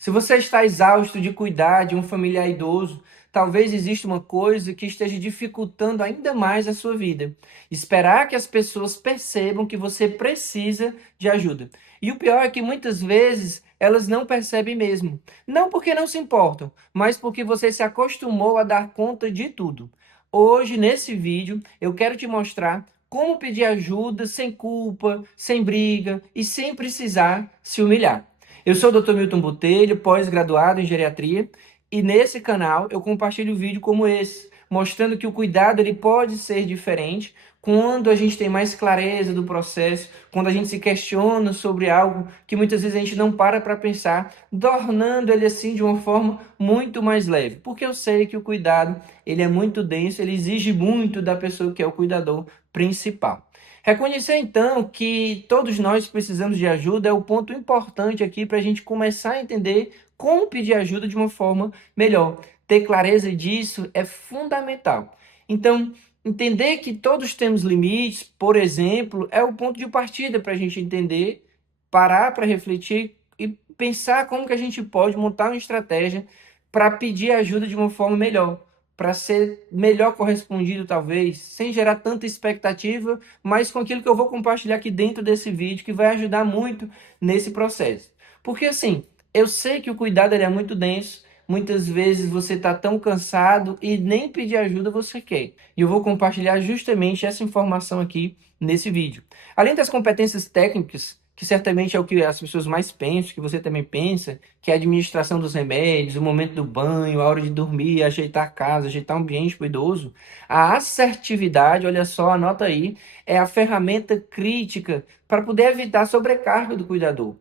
Se você está exausto de cuidar de um familiar idoso, talvez exista uma coisa que esteja dificultando ainda mais a sua vida. Esperar que as pessoas percebam que você precisa de ajuda. E o pior é que muitas vezes elas não percebem mesmo. Não porque não se importam, mas porque você se acostumou a dar conta de tudo. Hoje, nesse vídeo, eu quero te mostrar como pedir ajuda sem culpa, sem briga e sem precisar se humilhar. Eu sou o Dr. Milton Botelho, pós-graduado em geriatria, e nesse canal eu compartilho vídeo como esse, mostrando que o cuidado ele pode ser diferente quando a gente tem mais clareza do processo, quando a gente se questiona sobre algo que muitas vezes a gente não para pensar, tornando ele assim de uma forma muito mais leve. Porque eu sei que o cuidado ele é muito denso, ele exige muito da pessoa que é o cuidador principal. Reconhecer então que todos nós precisamos de ajuda é o ponto importante aqui para a gente começar a entender como pedir ajuda de uma forma melhor. Ter clareza disso é fundamental. Então, entender que todos temos limites, por exemplo, é o ponto de partida para a gente entender, parar para refletir e pensar como que a gente pode montar uma estratégia para pedir ajuda de uma forma melhor, para ser melhor correspondido, talvez, sem gerar tanta expectativa, mas com aquilo que eu vou compartilhar aqui dentro desse vídeo, que vai ajudar muito nesse processo. Porque assim, eu sei que o cuidado ele é muito denso, muitas vezes você está tão cansado e nem pedir ajuda você quer. E eu vou compartilhar justamente essa informação aqui nesse vídeo. Além das competências técnicas, que certamente é o que as pessoas mais pensam, que você também pensa, que é a administração dos remédios, o momento do banho, a hora de dormir, ajeitar a casa, ajeitar o ambiente para o idoso, a assertividade, olha só, anota aí, é a ferramenta crítica para poder evitar a sobrecarga do cuidador.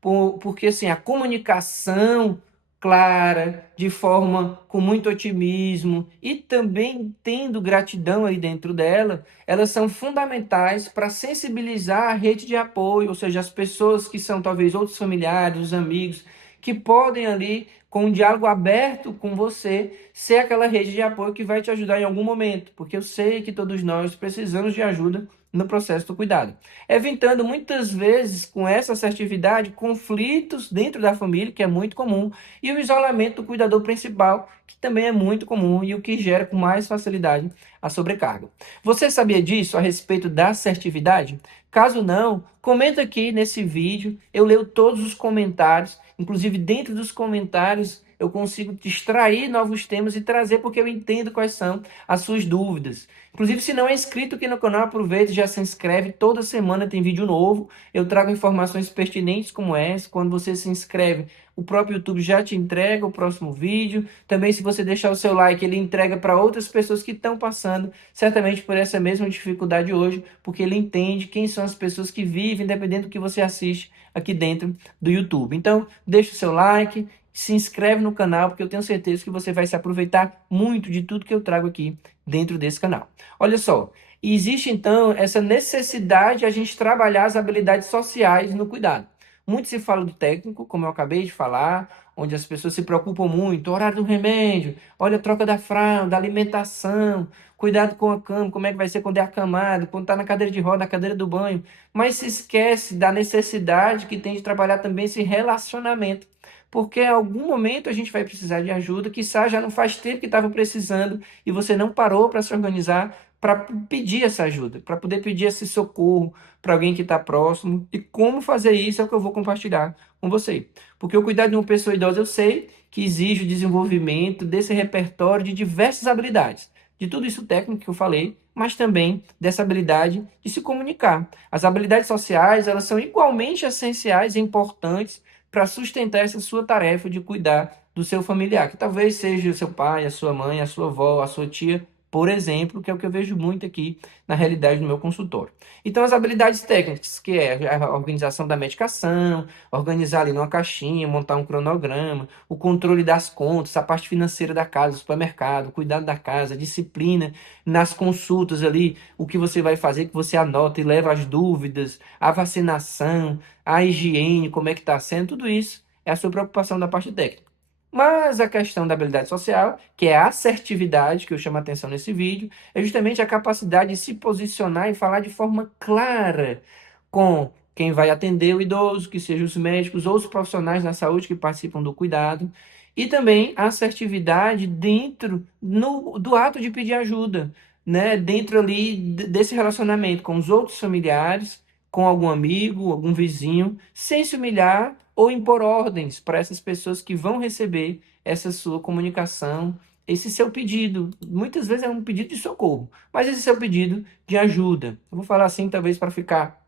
Porque assim, a comunicação clara, de forma com muito otimismo e também tendo gratidão aí dentro dela, elas são fundamentais para sensibilizar a rede de apoio, ou seja, as pessoas que são talvez outros familiares, os amigos, que podem ali, com um diálogo aberto com você, ser aquela rede de apoio que vai te ajudar em algum momento, porque eu sei que todos nós precisamos de ajuda no processo do cuidado. Evitando muitas vezes, com essa assertividade, conflitos dentro da família, que é muito comum, e o isolamento do cuidador principal, que também é muito comum e o que gera com mais facilidade a sobrecarga. Você sabia disso a respeito da assertividade? Caso não, comenta aqui nesse vídeo, eu leio todos os comentários, inclusive dentro dos comentários eu consigo extrair novos temas e trazer porque eu entendo quais são as suas dúvidas. Inclusive, se não é inscrito aqui no canal, aproveita e já se inscreve. Toda semana tem vídeo novo. Eu trago informações pertinentes como essa. Quando você se inscreve, o próprio YouTube já te entrega o próximo vídeo. Também, se você deixar o seu like, ele entrega para outras pessoas que estão passando certamente por essa mesma dificuldade hoje, porque ele entende quem são as pessoas que vivem, independente do que você assiste aqui dentro do YouTube. Então, deixa o seu like, se inscreve no canal, porque eu tenho certeza que você vai se aproveitar muito de tudo que eu trago aqui dentro desse canal. Olha só, existe então essa necessidade de a gente trabalhar as habilidades sociais no cuidado. Muito se fala do técnico, como eu acabei de falar, onde as pessoas se preocupam muito, horário do remédio, olha a troca da fralda, alimentação, cuidado com a cama, como é que vai ser quando é acamado, quando está na cadeira de roda, na cadeira do banho, mas se esquece da necessidade que tem de trabalhar também esse relacionamento, porque em algum momento a gente vai precisar de ajuda, quiçá já não faz tempo que estava precisando e você não parou para se organizar para pedir essa ajuda, para poder pedir esse socorro para alguém que está próximo. E como fazer isso é o que eu vou compartilhar com você. Porque o cuidado de uma pessoa idosa eu sei que exige o desenvolvimento desse repertório de diversas habilidades. De tudo isso técnico que eu falei, mas também dessa habilidade de se comunicar. As habilidades sociais, elas são igualmente essenciais e importantes para sustentar essa sua tarefa de cuidar do seu familiar, que talvez seja o seu pai, a sua mãe, a sua avó, a sua tia, por exemplo, que é o que eu vejo muito aqui na realidade do meu consultório. Então, as habilidades técnicas, que é a organização da medicação, organizar ali numa caixinha, montar um cronograma, o controle das contas, a parte financeira da casa, do supermercado, cuidado da casa, disciplina nas consultas ali, o que você vai fazer, que você anota e leva as dúvidas, a vacinação, a higiene, como é que está sendo, tudo isso é a sua preocupação da parte técnica. Mas a questão da habilidade social, que é a assertividade, que eu chamo a atenção nesse vídeo, é justamente a capacidade de se posicionar e falar de forma clara, com quem vai atender o idoso, que sejam os médicos ou os profissionais da saúde que participam do cuidado, e também a assertividade dentro do ato de pedir ajuda, né? Dentro ali desse relacionamento com os outros familiares, com algum amigo, algum vizinho, sem se humilhar ou impor ordens para essas pessoas que vão receber essa sua comunicação, esse seu pedido. Muitas vezes é um pedido de socorro, mas esse seu pedido de ajuda. Eu vou falar assim, talvez para ficar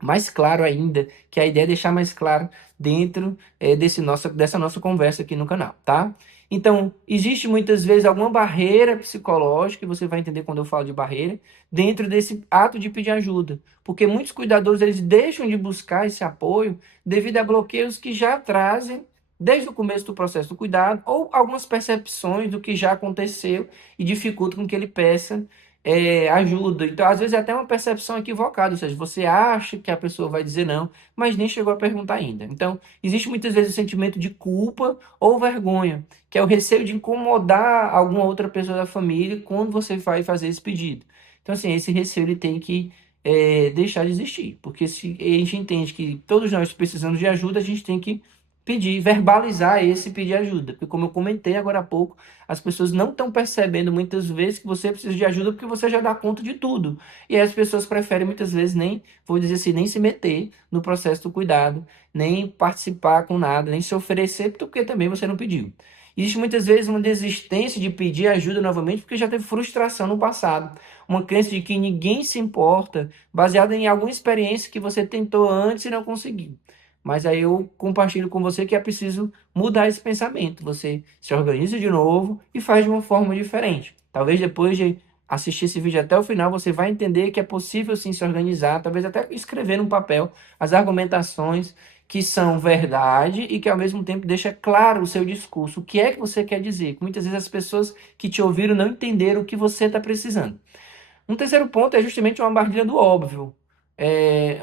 mais claro ainda, que a ideia é deixar mais claro dentro dessa nossa conversa aqui no canal, tá? Então, existe muitas vezes alguma barreira psicológica, e você vai entender quando eu falo de barreira, dentro desse ato de pedir ajuda. Porque muitos cuidadores, eles deixam de buscar esse apoio devido a bloqueios que já trazem desde o começo do processo do cuidado, ou algumas percepções do que já aconteceu e dificultam com que ele peça ajuda. Então, às vezes, é até uma percepção equivocada, ou seja, você acha que a pessoa vai dizer não, mas nem chegou a perguntar ainda. Então, existe muitas vezes o sentimento de culpa ou vergonha, que é o receio de incomodar alguma outra pessoa da família quando você vai fazer esse pedido. Então, assim, esse receio ele tem que deixar de existir, porque se a gente entende que todos nós precisamos de ajuda, a gente tem que pedir, verbalizar esse pedir ajuda, porque como eu comentei agora há pouco, as pessoas não estão percebendo muitas vezes que você precisa de ajuda porque você já dá conta de tudo. E aí as pessoas preferem muitas vezes nem, vou dizer assim, nem se meter no processo do cuidado, nem participar com nada, nem se oferecer porque também você não pediu. Existe muitas vezes uma desistência de pedir ajuda novamente porque já teve frustração no passado. Uma crença de que ninguém se importa, baseada em alguma experiência que você tentou antes e não conseguiu. Mas aí eu compartilho com você que é preciso mudar esse pensamento. Você se organiza de novo e faz de uma forma diferente. Talvez depois de assistir esse vídeo até o final, você vai entender que é possível sim se organizar, talvez até escrever no papel as argumentações que são verdade e que ao mesmo tempo deixa claro o seu discurso, o que é que você quer dizer. Muitas vezes as pessoas que te ouviram não entenderam o que você está precisando. Um terceiro ponto é justamente uma armadilha do óbvio.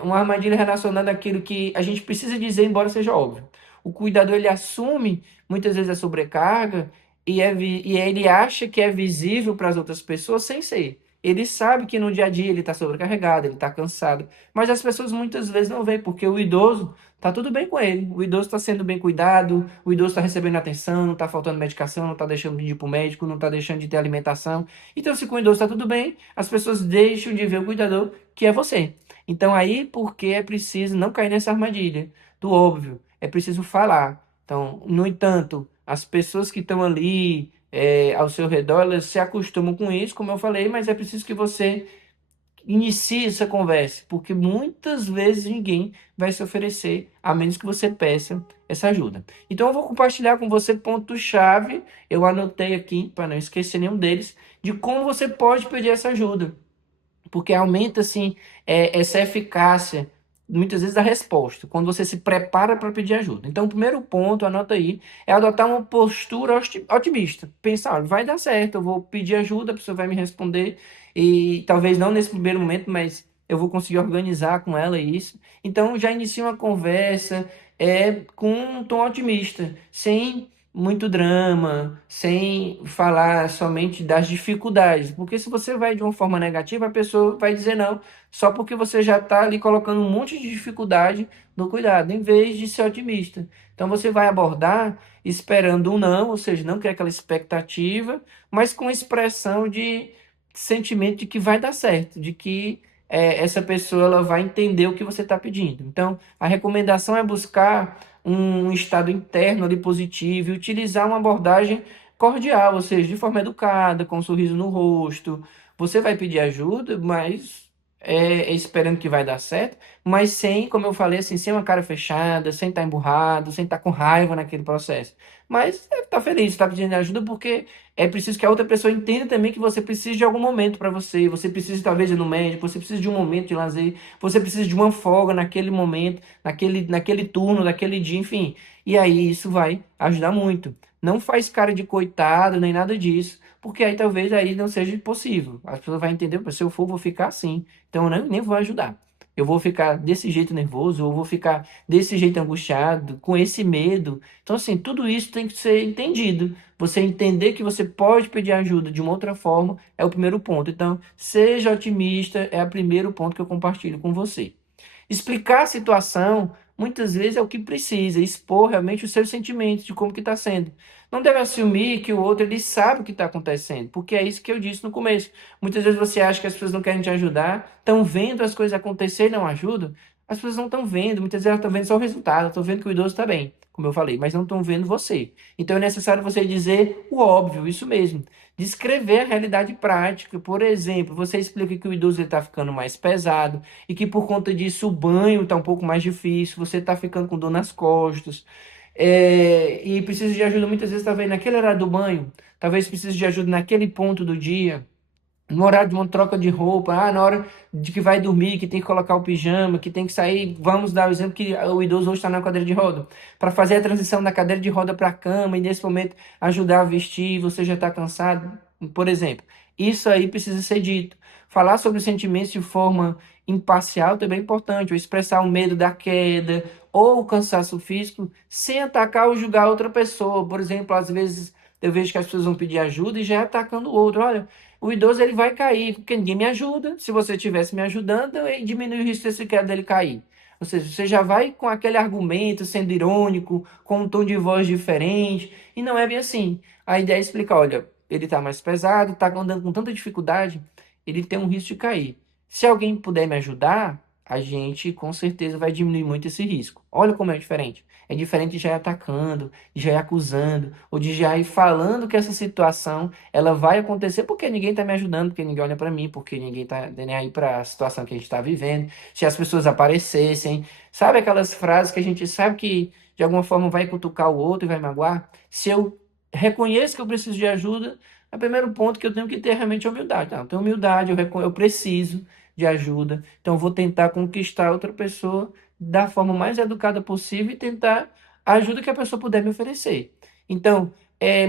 Uma armadilha relacionada àquilo que a gente precisa dizer, embora seja óbvio. O cuidador ele assume muitas vezes a sobrecarga e ele acha que é visível para as outras pessoas sem ser. Ele sabe que no dia a dia ele está sobrecarregado, ele está cansado, mas as pessoas muitas vezes não veem, porque o idoso está tudo bem com ele. O idoso está sendo bem cuidado, o idoso está recebendo atenção, não está faltando medicação, não está deixando de ir para o médico, não está deixando de ter alimentação. Então, se com o idoso está tudo bem, as pessoas deixam de ver o cuidador, que é você. Então, aí, porque é preciso não cair nessa armadilha do óbvio, é preciso falar. Então, no entanto, as pessoas que estão ali ao seu redor, elas se acostumam com isso, como eu falei, mas é preciso que você inicie essa conversa, porque muitas vezes ninguém vai se oferecer, a menos que você peça essa ajuda. Então, eu vou compartilhar com você pontos-chave, eu anotei aqui, para não esquecer nenhum deles, de como você pode pedir essa ajuda porque aumenta assim essa eficácia muitas vezes da resposta, quando você se prepara para pedir ajuda. Então, o primeiro ponto, anota aí, é adotar uma postura otimista. Pensar, olha, vai dar certo, eu vou pedir ajuda, a pessoa vai me responder, e talvez não nesse primeiro momento, mas eu vou conseguir organizar com ela isso. Então, já inicia uma conversa com um tom otimista, sem muito drama, sem falar somente das dificuldades. Porque se você vai de uma forma negativa, a pessoa vai dizer não, só porque você já está ali colocando um monte de dificuldade no cuidado, em vez de ser otimista. Então você vai abordar esperando um não, ou seja, não quer aquela expectativa, mas com expressão de sentimento de que vai dar certo, de que essa pessoa ela vai entender o que você está pedindo. Então, a recomendação é buscar um estado interno ali positivo e utilizar uma abordagem cordial, ou seja, de forma educada, com um sorriso no rosto. Você vai pedir ajuda, mas esperando que vai dar certo, mas sem, como eu falei, assim, sem uma cara fechada, sem estar emburrado, sem estar com raiva naquele processo. Mas deve estar feliz, está pedindo ajuda porque é preciso que a outra pessoa entenda também que você precisa de algum momento para você precisa talvez ir no médico, você precisa de um momento de lazer, você precisa de uma folga naquele momento, naquele turno, naquele dia, enfim. E aí isso vai ajudar muito. Não faz cara de coitado, nem nada disso, porque aí talvez aí não seja possível. As pessoas vão entender, se eu for, vou ficar assim. Então eu nem vou ajudar. Eu vou ficar desse jeito nervoso, eu vou ficar desse jeito angustiado, com esse medo. Então, assim, tudo isso tem que ser entendido. Você entender que você pode pedir ajuda de uma outra forma é o primeiro ponto. Então, seja otimista, é o primeiro ponto que eu compartilho com você. Explicar a situação, muitas vezes, é o que precisa, expor realmente os seus sentimentos, de como que está sendo. Não deve assumir que o outro ele sabe o que está acontecendo, porque é isso que eu disse no começo. Muitas vezes você acha que as pessoas não querem te ajudar, estão vendo as coisas acontecer e não ajudam. As pessoas não estão vendo, muitas vezes elas estão vendo só o resultado, estão vendo que o idoso está bem, como eu falei, mas não estão vendo você. Então é necessário você dizer o óbvio, isso mesmo. Descrever a realidade prática. Por exemplo, você explica que o idoso está ficando mais pesado e que por conta disso o banho está um pouco mais difícil, você está ficando com dor nas costas, e precisa de ajuda muitas vezes, talvez naquele horário do banho, talvez precise de ajuda naquele ponto do dia, no horário de uma troca de roupa, na hora de que vai dormir, que tem que colocar o pijama, que tem que sair, vamos dar o exemplo que o idoso hoje está na cadeira de roda, para fazer a transição da cadeira de roda para a cama e nesse momento ajudar a vestir, você já está cansado, por exemplo. Isso aí precisa ser dito. Falar sobre os sentimentos de forma imparcial também é importante, ou expressar o medo da queda ou o cansaço físico sem atacar ou julgar outra pessoa. Por exemplo, às vezes eu vejo que as pessoas vão pedir ajuda e já é atacando o outro. Olha, o idoso ele vai cair, porque ninguém me ajuda. Se você estivesse me ajudando, eu diminui o risco desse queda dele cair. Ou seja, você já vai com aquele argumento, sendo irônico, com um tom de voz diferente, e não é bem assim. A ideia é explicar, olha, ele está mais pesado, está andando com tanta dificuldade, ele tem um risco de cair. Se alguém puder me ajudar, a gente com certeza vai diminuir muito esse risco. Olha como é diferente. É diferente de já ir atacando, de já ir acusando, ou de já ir falando que essa situação ela vai acontecer porque ninguém está me ajudando, porque ninguém olha para mim, porque ninguém está nem aí para a situação que a gente está vivendo. Se as pessoas aparecessem, sabe aquelas frases que a gente sabe que de alguma forma vai cutucar o outro e vai magoar? Se eu reconheço que eu preciso de ajuda, é o primeiro ponto que eu tenho que ter realmente é humildade. Não, eu tenho humildade, eu preciso de ajuda, então eu vou tentar conquistar outra pessoa da forma mais educada possível e tentar a ajuda que a pessoa puder me oferecer. Então,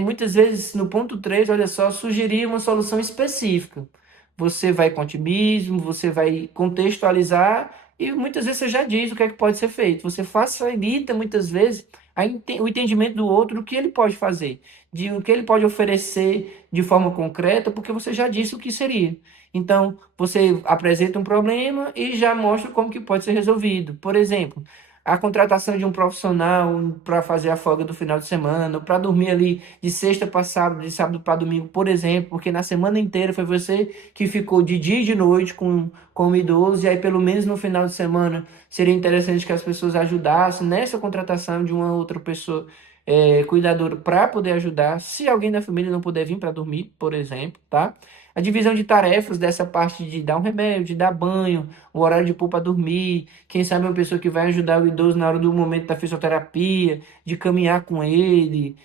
muitas vezes, no ponto 3 olha só, sugerir uma solução específica. Você vai com otimismo, você vai contextualizar e muitas vezes você já diz o que é que pode ser feito. Você facilita muitas vezes o entendimento do outro do que ele pode fazer, de o que ele pode oferecer de forma concreta, porque você já disse o que seria. Então, você apresenta um problema e já mostra como que pode ser resolvido. Por exemplo, a contratação de um profissional para fazer a folga do final de semana, para dormir ali de sexta para sábado, de sábado para domingo, por exemplo, porque na semana inteira foi você que ficou de dia e de noite com o idoso, e aí pelo menos no final de semana seria interessante que as pessoas ajudassem nessa contratação de uma outra pessoa cuidadora para poder ajudar, se alguém da família não puder vir para dormir, por exemplo, tá? A divisão de tarefas dessa parte de dar um remédio, de dar banho, o horário de pôr para dormir, quem sabe uma pessoa que vai ajudar o idoso na hora do momento da fisioterapia, de caminhar com ele,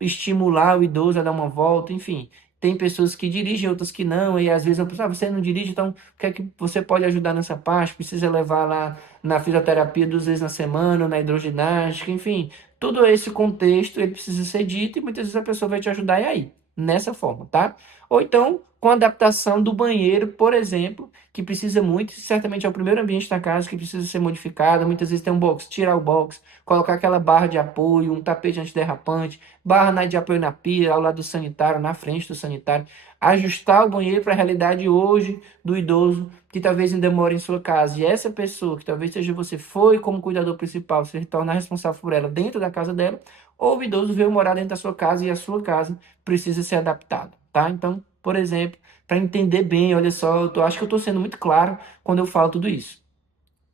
estimular o idoso a dar uma volta, enfim. Tem pessoas que dirigem, outras que não, e às vezes eu penso, você não dirige, então o que é que você pode ajudar nessa parte? Precisa levar lá na fisioterapia 2 vezes na semana, ou na hidroginástica, enfim. Todo esse contexto ele precisa ser dito e muitas vezes a pessoa vai te ajudar e aí, nessa forma, tá? Ou então, com a adaptação do banheiro, por exemplo, que precisa muito, certamente é o primeiro ambiente da casa que precisa ser modificado, muitas vezes tem um box, tirar o box, colocar aquela barra de apoio, um tapete antiderrapante, barra de apoio na pia, ao lado do sanitário, na frente do sanitário, ajustar o banheiro para a realidade hoje do idoso que talvez ainda mora em sua casa. E essa pessoa, que talvez seja você, foi como cuidador principal, se tornar responsável por ela dentro da casa dela, ou o idoso veio morar dentro da sua casa e a sua casa precisa ser adaptada, tá? Então, por exemplo, para entender bem, olha só, acho que eu estou sendo muito claro quando eu falo tudo isso.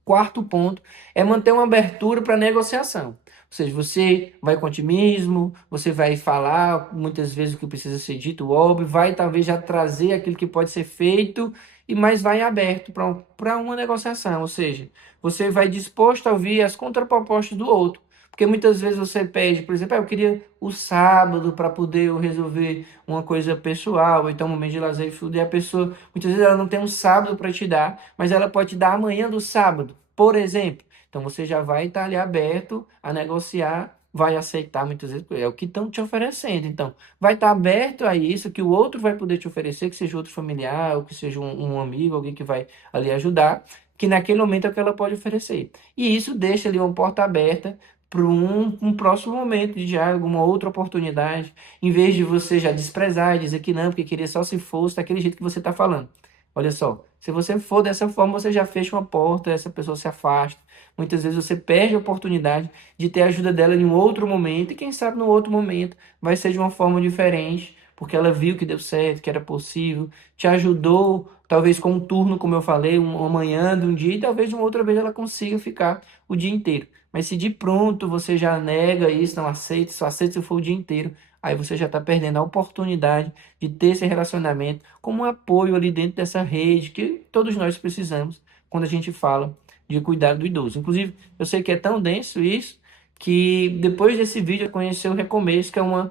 Quarto ponto é manter uma abertura para negociação. Ou seja, você vai com otimismo, você vai falar muitas vezes o que precisa ser dito, óbvio, vai talvez já trazer aquilo que pode ser feito, e mais vai aberto para uma negociação. Ou seja, você vai disposto a ouvir as contrapropostas do outro. Porque muitas vezes você pede, por exemplo, eu queria o sábado para poder eu resolver uma coisa pessoal, ou então um momento de lazer e tudo, e a pessoa, muitas vezes ela não tem um sábado para te dar, mas ela pode te dar amanhã do sábado, por exemplo. Então você já vai estar ali aberto a negociar, vai aceitar muitas vezes, é o que estão te oferecendo. Então, vai estar aberto a isso, que o outro vai poder te oferecer, que seja outro familiar, ou que seja um amigo, alguém que vai ali ajudar, que naquele momento é o que ela pode oferecer. E isso deixa ali uma porta aberta para um próximo momento de diálogo, uma outra oportunidade, em vez de você já desprezar e dizer que não, porque queria só se fosse daquele jeito que você está falando. Olha só, Se você for dessa forma, você já fecha uma porta, essa pessoa se afasta. Muitas vezes você perde a oportunidade de ter a ajuda dela em um outro momento, e quem sabe no outro momento vai ser de uma forma diferente, porque ela viu que deu certo, que era possível, te ajudou, talvez com um turno, como eu falei, uma manhã de um dia, e talvez uma outra vez ela consiga ficar o dia inteiro. Mas se de pronto você já nega isso, não aceita, só aceita se for o dia inteiro, aí você já está perdendo a oportunidade de ter esse relacionamento como um apoio ali dentro dessa rede que todos nós precisamos quando a gente fala de cuidar do idoso. Inclusive, eu sei que é tão denso isso que depois desse vídeo eu conheci o Recomeço, que é uma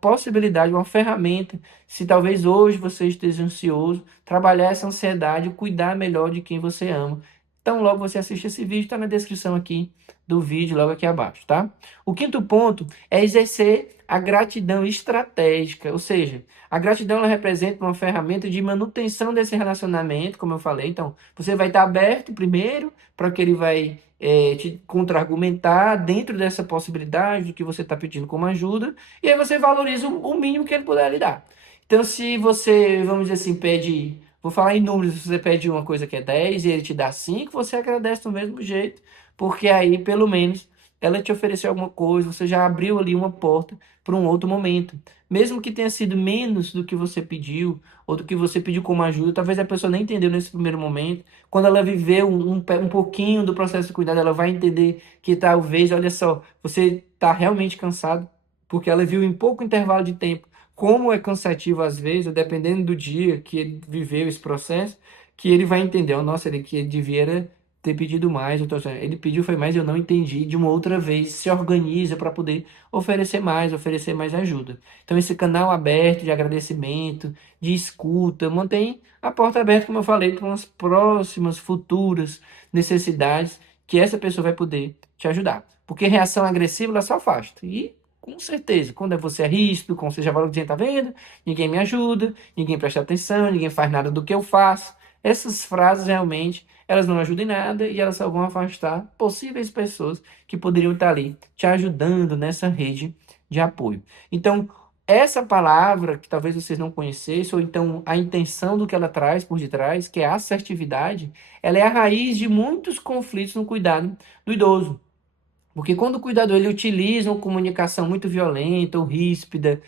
possibilidade, uma ferramenta. Se talvez hoje você esteja ansioso, trabalhar essa ansiedade, cuidar melhor de quem você ama. Então, logo você assiste esse vídeo, está na descrição aqui do vídeo, logo aqui abaixo, tá? O quinto ponto é exercer a gratidão estratégica, ou seja, a gratidão ela representa uma ferramenta de manutenção desse relacionamento, como eu falei. Então, você vai estar aberto primeiro para que ele vai te contra-argumentar dentro dessa possibilidade do que você está pedindo como ajuda, e aí você valoriza o mínimo que ele puder lhe dar. Então, se você, vamos dizer assim, pede, vou falar em números, se você pede uma coisa que é 10 e ele te dá 5, você agradece do mesmo jeito, porque aí, pelo menos, ela te ofereceu alguma coisa, você já abriu ali uma porta para um outro momento. Mesmo que tenha sido menos do que você pediu, ou do que você pediu como ajuda, talvez a pessoa nem entendeu nesse primeiro momento. Quando ela viver um pouquinho do processo de cuidado, ela vai entender que talvez, olha só, você está realmente cansado, porque ela viu em pouco intervalo de tempo como é cansativo às vezes, dependendo do dia que ele viveu esse processo, que ele vai entender, oh, nossa, ele que devia ter pedido mais, ele pediu foi mais, eu não entendi, de uma outra vez, se organiza para poder oferecer mais ajuda. Então esse canal aberto de agradecimento, de escuta, mantém a porta aberta, como eu falei, para umas próximas, futuras necessidades que essa pessoa vai poder te ajudar. Porque reação agressiva, ela só afasta. E, com certeza, quando você é ríspido, como você já falou, dizendo, tá vendo? Ninguém me ajuda, ninguém presta atenção, ninguém faz nada do que eu faço. Essas frases, realmente, elas não ajudam em nada e elas só vão afastar possíveis pessoas que poderiam estar ali te ajudando nessa rede de apoio. Então, essa palavra que talvez vocês não conhecessem, ou então a intenção do que ela traz por detrás, que é a assertividade, ela é a raiz de muitos conflitos no cuidado do idoso. Porque quando o cuidador ele utiliza uma comunicação muito violenta ou ríspida,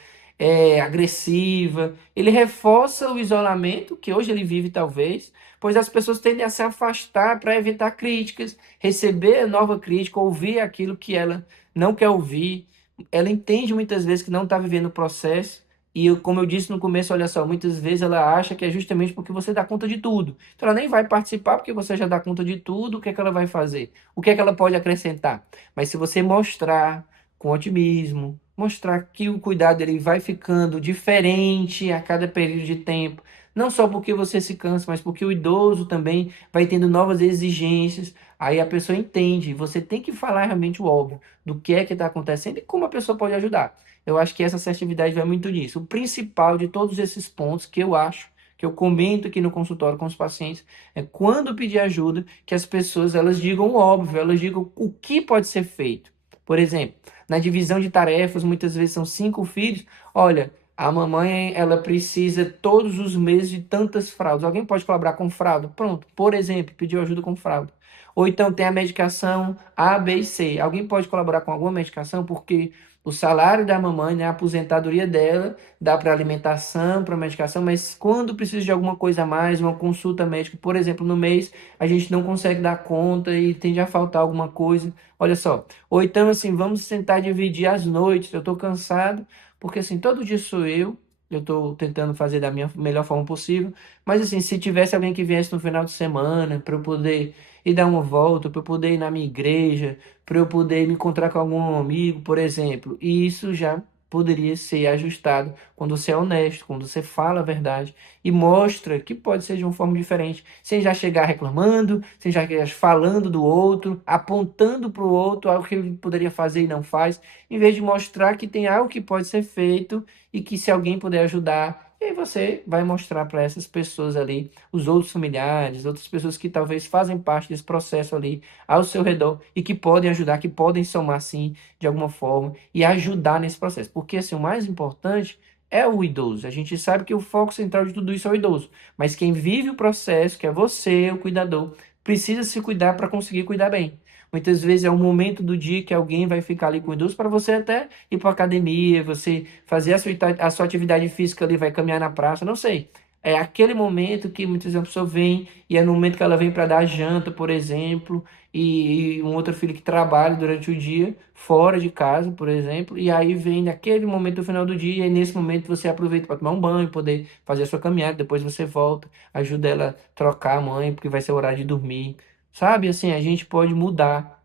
agressiva, ele reforça o isolamento que hoje ele vive talvez, pois as pessoas tendem a se afastar para evitar críticas, receber nova crítica, ouvir aquilo que ela não quer ouvir. Ela entende muitas vezes que não está vivendo o processo. E como eu disse no começo, olha só, muitas vezes ela acha que é justamente porque você dá conta de tudo. Então ela nem vai participar porque você já dá conta de tudo. O que é que ela vai fazer? O que é que ela pode acrescentar? Mas se você mostrar com otimismo, mostrar que o cuidado ele vai ficando diferente a cada período de tempo, não só porque você se cansa, mas porque o idoso também vai tendo novas exigências, aí a pessoa entende. Você tem que falar realmente o óbvio do que é que está acontecendo e como a pessoa pode ajudar. Eu acho que essa assertividade vai muito nisso. O principal de todos esses pontos que eu acho, que eu comento aqui no consultório com os pacientes, é quando pedir ajuda, que as pessoas elas digam o óbvio, elas digam o que pode ser feito. Por exemplo, na divisão de tarefas, muitas vezes são 5 filhos. Olha, a mamãe ela precisa todos os meses de tantas fraldas. Alguém pode colaborar com fralda? Pronto. Por exemplo, pediu ajuda com fralda. Ou então tem a medicação A, B e C. Alguém pode colaborar com alguma medicação porque o salário da mamãe, né, a aposentadoria dela, dá para alimentação, para medicação, mas quando precisa de alguma coisa a mais, uma consulta médica, por exemplo, no mês, a gente não consegue dar conta e tende a faltar alguma coisa. Olha só. Ou então, assim, vamos tentar dividir as noites. Eu estou cansado, porque assim, todo dia sou eu estou tentando fazer da minha melhor forma possível, mas assim, se tivesse alguém que viesse no final de semana para eu poder ir dar uma volta, para eu poder ir na minha igreja, para eu poder me encontrar com algum amigo, por exemplo. E isso já poderia ser ajustado quando você é honesto, quando você fala a verdade e mostra que pode ser de uma forma diferente, sem já chegar reclamando, sem já chegar falando do outro, apontando para o outro algo que ele poderia fazer e não faz, em vez de mostrar que tem algo que pode ser feito e que se alguém puder ajudar, e aí você vai mostrar para essas pessoas ali, os outros familiares, outras pessoas que talvez fazem parte desse processo ali ao seu redor e que podem ajudar, que podem somar sim, de alguma forma e ajudar nesse processo. Porque assim, o mais importante é o idoso. A gente sabe que o foco central de tudo isso é o idoso. Mas quem vive o processo, que é você, o cuidador, precisa se cuidar para conseguir cuidar bem. Muitas vezes é um momento do dia que alguém vai ficar ali com o idoso para você até ir para academia, você fazer a sua atividade física ali, vai caminhar na praça, não sei. É aquele momento que muitas vezes a pessoa vem e é no momento que ela vem para dar janta, por exemplo, e um outro filho que trabalha durante o dia, fora de casa, por exemplo, e aí vem naquele momento do final do dia, e nesse momento você aproveita para tomar um banho, poder fazer a sua caminhada, depois você volta, ajuda ela a trocar a mãe, porque vai ser o horário de dormir. Sabe, assim, a gente pode mudar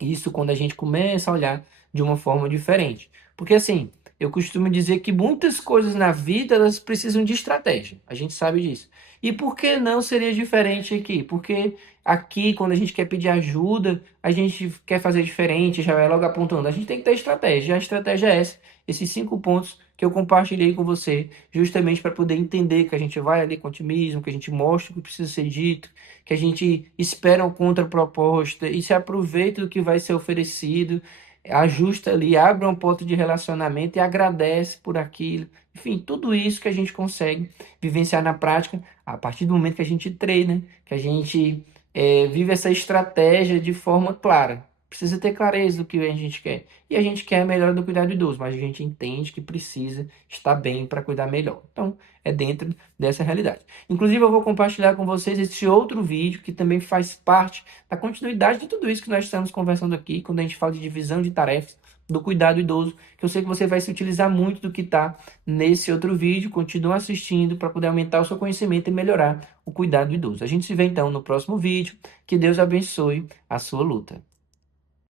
isso quando a gente começa a olhar de uma forma diferente. Porque assim, eu costumo dizer que muitas coisas na vida elas precisam de estratégia. A gente sabe disso. E por que não seria diferente aqui? Porque aqui, quando a gente quer pedir ajuda, a gente quer fazer diferente, já vai logo apontando. A gente tem que ter estratégia. A estratégia é essa, esses 5 pontos que eu compartilhei com você, justamente para poder entender que a gente vai ali com otimismo, que a gente mostra o que precisa ser dito, que a gente espera uma contraproposta e se aproveita do que vai ser oferecido, ajusta ali, abre uma porta de relacionamento e agradece por aquilo. Enfim, tudo isso que a gente consegue vivenciar na prática a partir do momento que a gente treina, que a gente vive essa estratégia de forma clara. Precisa ter clareza do que a gente quer. E a gente quer melhor do cuidado do idoso, mas a gente entende que precisa estar bem para cuidar melhor. Então, é dentro dessa realidade. Inclusive, eu vou compartilhar com vocês esse outro vídeo que também faz parte da continuidade de tudo isso que nós estamos conversando aqui, quando a gente fala de divisão de tarefas do cuidado idoso, que eu sei que você vai se utilizar muito do que está nesse outro vídeo. Continua assistindo para poder aumentar o seu conhecimento e melhorar o cuidado do idoso. A gente se vê então no próximo vídeo. Que Deus abençoe a sua luta.